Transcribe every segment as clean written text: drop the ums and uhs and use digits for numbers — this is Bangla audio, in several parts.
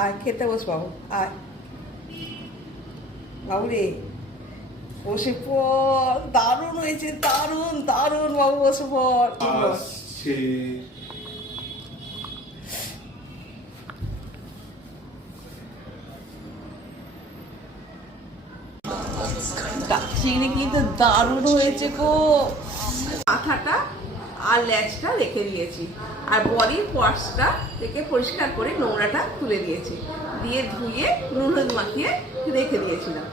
আয় খেতে বস বাবু, আয় বাবু রে, বসে পড়। দারুণ হয়েছে, দারুণ দারুণ বাবু, বসে পড়। আসছে চিংড়ি কিন্তু দারুণ হয়েছে গো। মাথাটা আর লেজটা রেখে দিয়েছি, আর বডির পার্টসটা থেকে পরিষ্কার করে নোংরাটা তুলে দিয়েছি, দিয়ে ধুয়ে নুন হলুদ মাখিয়ে রেখে দিয়েছিলাম।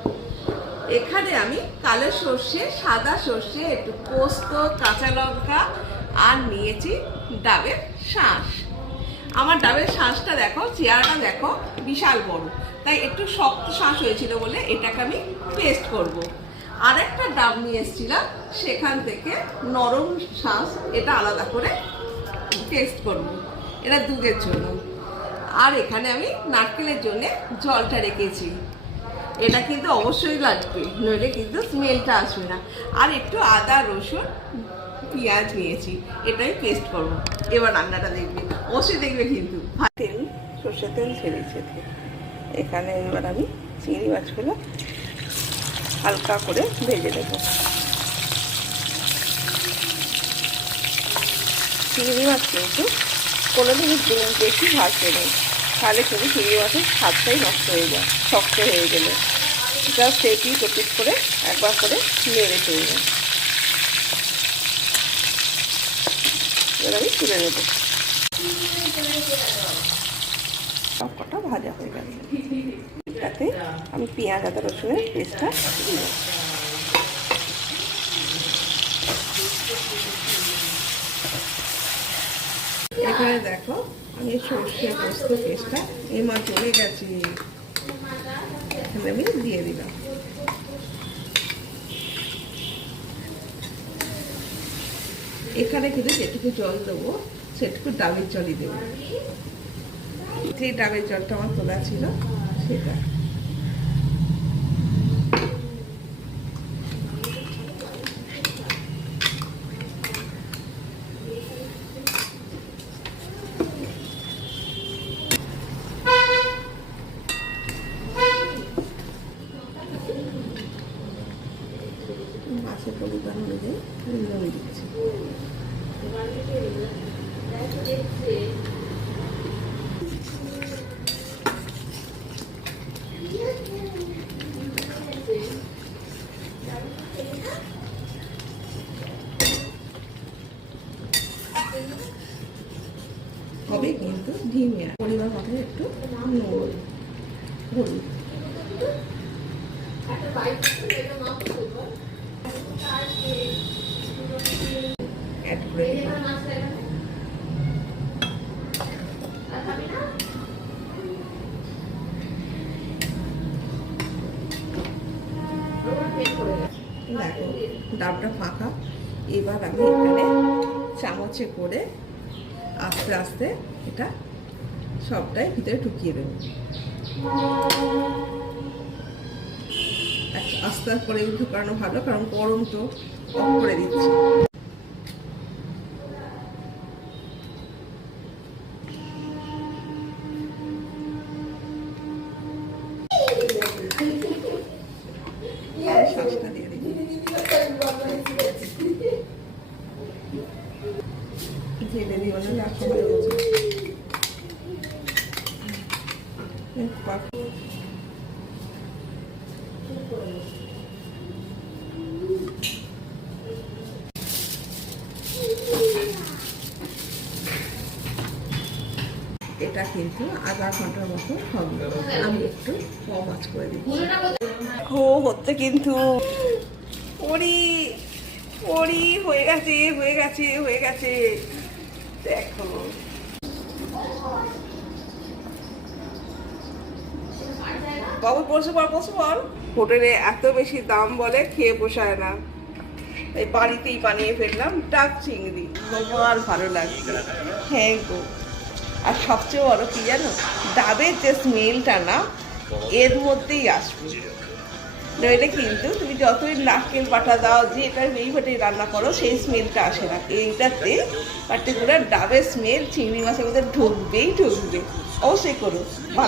এখানে আমি কালো সর্ষে, সাদা সর্ষে, একটু পোস্ত, কাঁচা লঙ্কা আর নিয়েছি ডাবের শাঁস। আমার ডাবের শাঁসটা দেখো, চেয়ারটা দেখো বিশাল বড়, তাই একটু শক্ত শাঁস হয়েছিল বলে এটাকে আমি পেস্ট করব। আর একটা ডাব নিয়ে এসেছিলাম, সেখান থেকে নরম শাঁস, এটা আলাদা করে পেস্ট করব, এটা দুধের জন্য। আর এখানে আমি নারকেলের জন্য জলটা রেখেছি, এটা কিন্তু অবশ্যই লাগবে, নইলে কিন্তু স্মেলটা আসবে না। আর একটু আদা, রসুন, পেঁয়াজ নিয়েছি, এটাই পেস্ট করবো। এবার রান্নাটা দেখবে, অবশ্যই দেখবে কিন্তু। তেল, সর্ষের তেল ছেড়েছে। এখানে এবার আমি চিংড়ি মাছগুলো হালকা করে ভেজে দেবো। চিংড়ি মাছ কিন্তু কোনোদিনই বেশি ভাজতে নেই, তাহলে কিন্তু চিংড়ি মাছের স্বাদটাই নষ্ট হয়ে যায় শক্ত হয়ে গেলে। জাস্ট এটি প্রতিট করে একবার করে নেড়ে চলবে। এবার আমি তুলে নেব। সব কটা ভাজা হয়ে গেছে, তাতে আমি পেঁয়াজ, আদা, রসুনের পেস্টটা দিই। এখানে দেখো আমি সর্ষে পোস্ত পেস্টটা এই মাছ চলে গেছে, এখানে আমি দিয়ে দিলাম। এখানে কিন্তু যেটুকু জল দেবো সেটুকু ডাবের জলই দেবো, যে ডাবের জলটা আমার তোলা ছিল সেটা। মাছের পরিমাণ অনুযায়ী নুন দিচ্ছি। হবে কিন্তু ধিমে, পরিমাণ মতো একটু নুন, হলুদ, অ্যাড করে দেখো ডাবটা ফাঁকা। এবার আমি এখানে চামচে করে আস্তে আস্তে এটা সবটাই ভিতরে ঢুকিয়ে দেবো। আস্তে করে ঢুকানো ভালো, কারণ গরম তো। অফ করে দিচ্ছি। শাঁসটা দিয়ে দিচ্ছি, ঢেলে দিও না, রাখা হয়ে গেছে। এটা কিন্তু আধা ঘন্টার মতো হবে, আমি একটু কম আঁচ করে দিচ্ছি। হচ্ছে কিন্তু ওরি ওরি হয়ে গেছে, হয়ে গেছে, হয়ে গেছে। দেখো বাবু, বসে পড়, বসে পড়। হোটেলে এত বেশি দাম বলে খেয়ে পোষায় না, এই বাড়িতেই বানিয়ে ফেললাম ডাব চিংড়ি। আর ভালো লাগছে। হ্যাঁ গো, আর সবচেয়ে বড় কি জানো, ডাবের যে স্মেলটা না এর মধ্যেই আসবে, নইলে কিন্তু তুমি যতই নারকেল বাটা দাও, যে এটা এই ভাটেই রান্না করো, সেই স্মেলটা আসে না। এইটাতে পার্টিকুলার ডাবের স্মেল চিংড়ি মাছের মধ্যে ঢুকবেই ঢুকবে। অবশ্যই করো, ভালো।